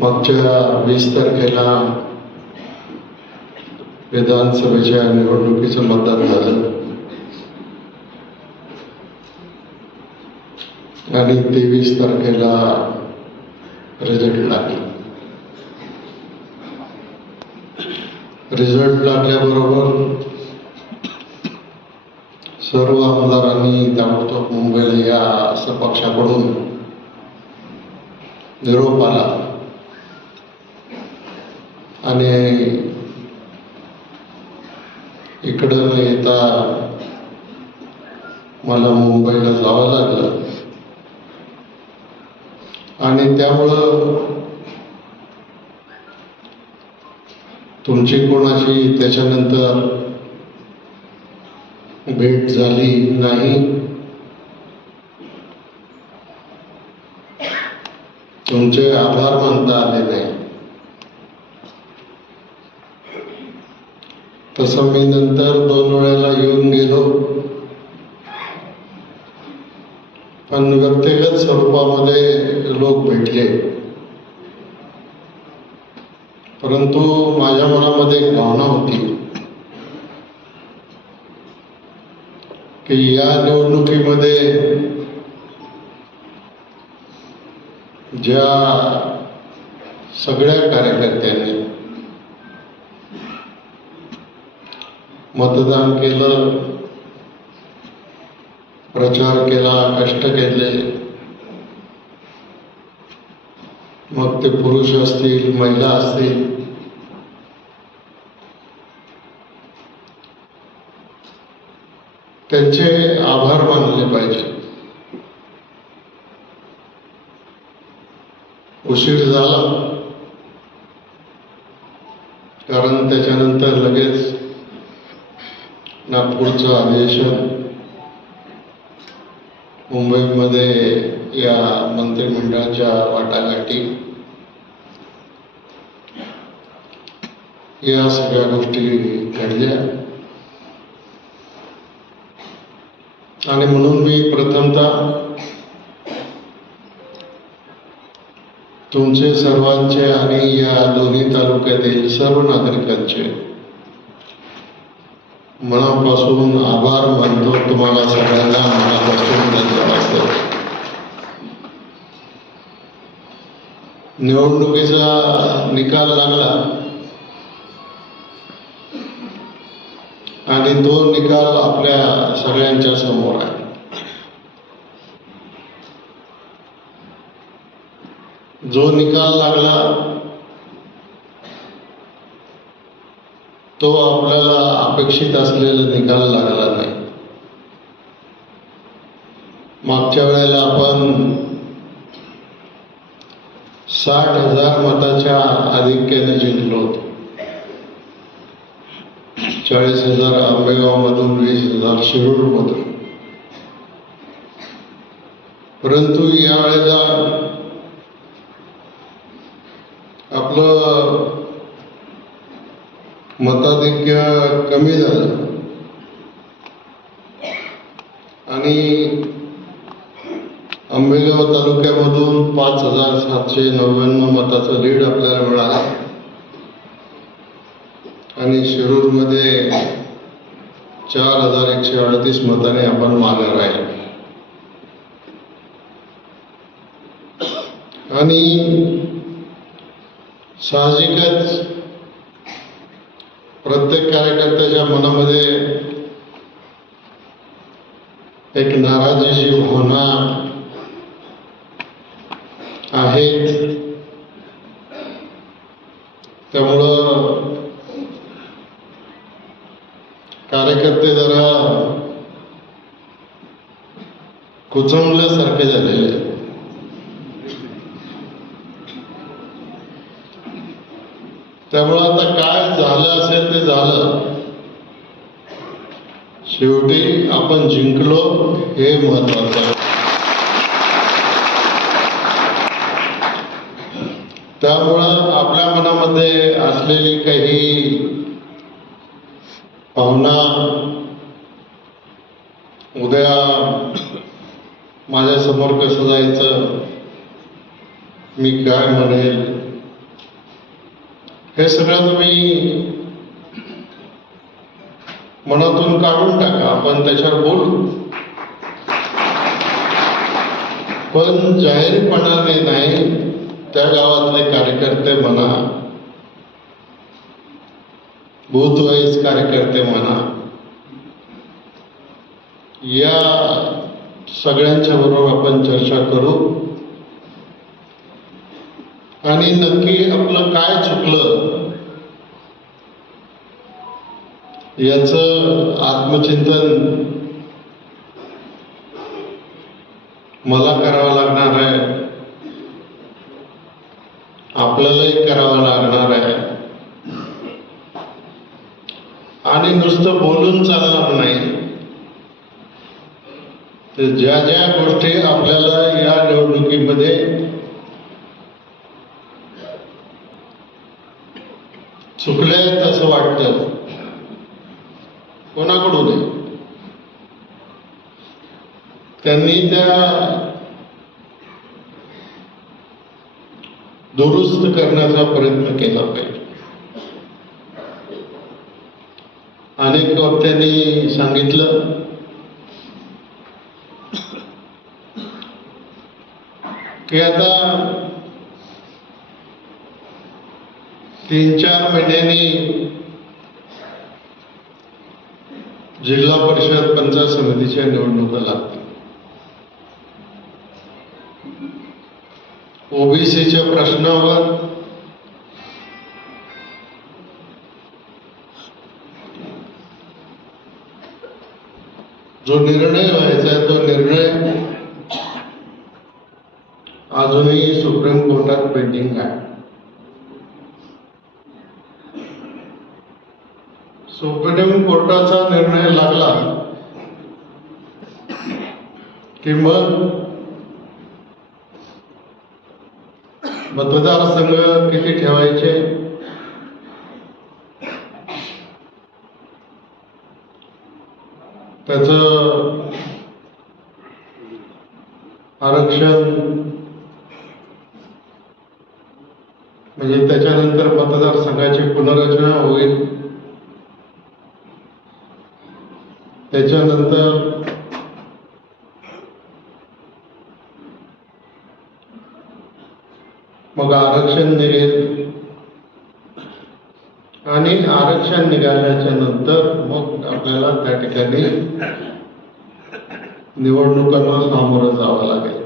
मागच्या वीस तारखेला विधानसभेच्या निवडणुकीचं मतदान झालं. आणि तेवीस तारखेला रिझल्ट लागला. रिझल्ट लागल्याबरोबर सर्व आमदारांनी ताबडतोब मुंबईला या असं पक्षाकडून निरोप आला. आणि इकडं येता मला मुंबईला जावं लागलं. आणि त्यामुळं तुमची कोणाशी त्याच्यानंतर भेट झाली नाही? तुमचे आभार मानता आले नाही. तसं मी नंतर दोन वेळेला येऊन गेलो. पण व्यक्तिगत स्वरूपामध्ये लोक भेटले. परंतु माझ्या मनामध्ये एक भावना होती की या निवडणुकीमध्ये ज्या सगळ्या कार्यकर्त्यांनी मतदान केलं प्रचार केला कष्ट केले मग ते पुरुष असतील महिला असतील. त्यांचे आभार मानले पाहिजे. उशीर झाला. कारण त्याच्यानंतर लगेच नागपूरचं अधिवेशन मुंबईमध्ये या मंत्रिमंडळाच्या वाटाघाटी. या सगळ्या गोष्टी घडल्या. आणि म्हणून मी प्रथमतः तुमचे सर्वांचे आणि या दोन्ही तालुक्यातील सर्व नागरिकांचे मनापासून आभार मानतो तुम्हाला सगळ्यांना. मनापासून धन्यवाद निवडणुकीचा निकाल लागला. आणि तो निकाल आपल्या सगळ्यांच्या समोर आहे. जो निकाल लागला तो आपल्याला अपेक्षित असलेला निकाल लागला नाही. मागच्या वेळेला आपण साठ हजार मताच्या आधिक्याने जिंकलो होतो. चाळीस हजार आंबेगावमधून वीस हजार शिरूरमधून. परंतु यावेळेला आपलं मताधिक्य कमी झालं. आणि आंबेगाव तालुक्यामधून पाच हजार सातशे नव्याण्णव मताचं लीड आपल्याला मिळालं. आणि शिरूरमध्ये चार हजार एकशे अडतीस मताने आपण मागे राहिलो आणि साहजिकच प्रत्येक कार्यकर्त्याच्या मनामध्ये एक नाराजीची भावना आहेत त्यामुळं कार्यकर्ते जरा कुचंबल्यासारखे झालेले आहेत. त्यामुळं आता काय झालं असेल ते झालं. शेवटी आपण जिंकलो हे महत्वाचं आहे. त्यामुळं आपल्या मनामध्ये असलेली काही भावना उद्या माझ्यासमोर कसं जायचं मी काय म्हणेल हे सगळं तुम्ही मनातून काढून टाका आपण त्याच्यावर बोलू. पण जाहीरपणाने नाही त्या गावातले कार्यकर्ते म्हणा भूतवाईज कार्यकर्ते म्हणा या सगळ्यांच्या बरोबर आपण चर्चा करू. आणि नक्की आपलं काय चुकलं? याच आत्मचिंतन मला करावं लागणार आहे. आपल्यालाही करावं लागणार आहे. आणि नुसतं बोलून चालणार नाही. तर ज्या ज्या गोष्टी आपल्याला या निवडणुकीमध्ये चुकले आहेत असं वाटतं कोणाकडून आहे? त्यांनी त्या दुरुस्त करण्याचा प्रयत्न केला पाहिजे. अनेक वक्त्यांनी सांगितलं की आता तीन चार महिन्यांनी जिल्हा परिषद पंचायत समितीच्या निवडणुका लागतील. ओबीसीच्या प्रश्नावर जो निर्णय व्हायचा आहे तो निर्णय अजूनही सुप्रीम कोर्टात पेंडिंग आहे. सुप्रीम कोर्टाचा निर्णय लागला. की मग मतदारसंघ किती ठेवायचे? त्याच आरक्षण म्हणजे त्याच्यानंतर मतदारसंघाची पुनर्रचना होईल. त्याच्यानंतर मग आरक्षण निघेल. आणि आरक्षण निघाल्याच्या नंतर मग आपल्याला त्या ठिकाणी निवडणुकांना सामोरं जावं लागेल.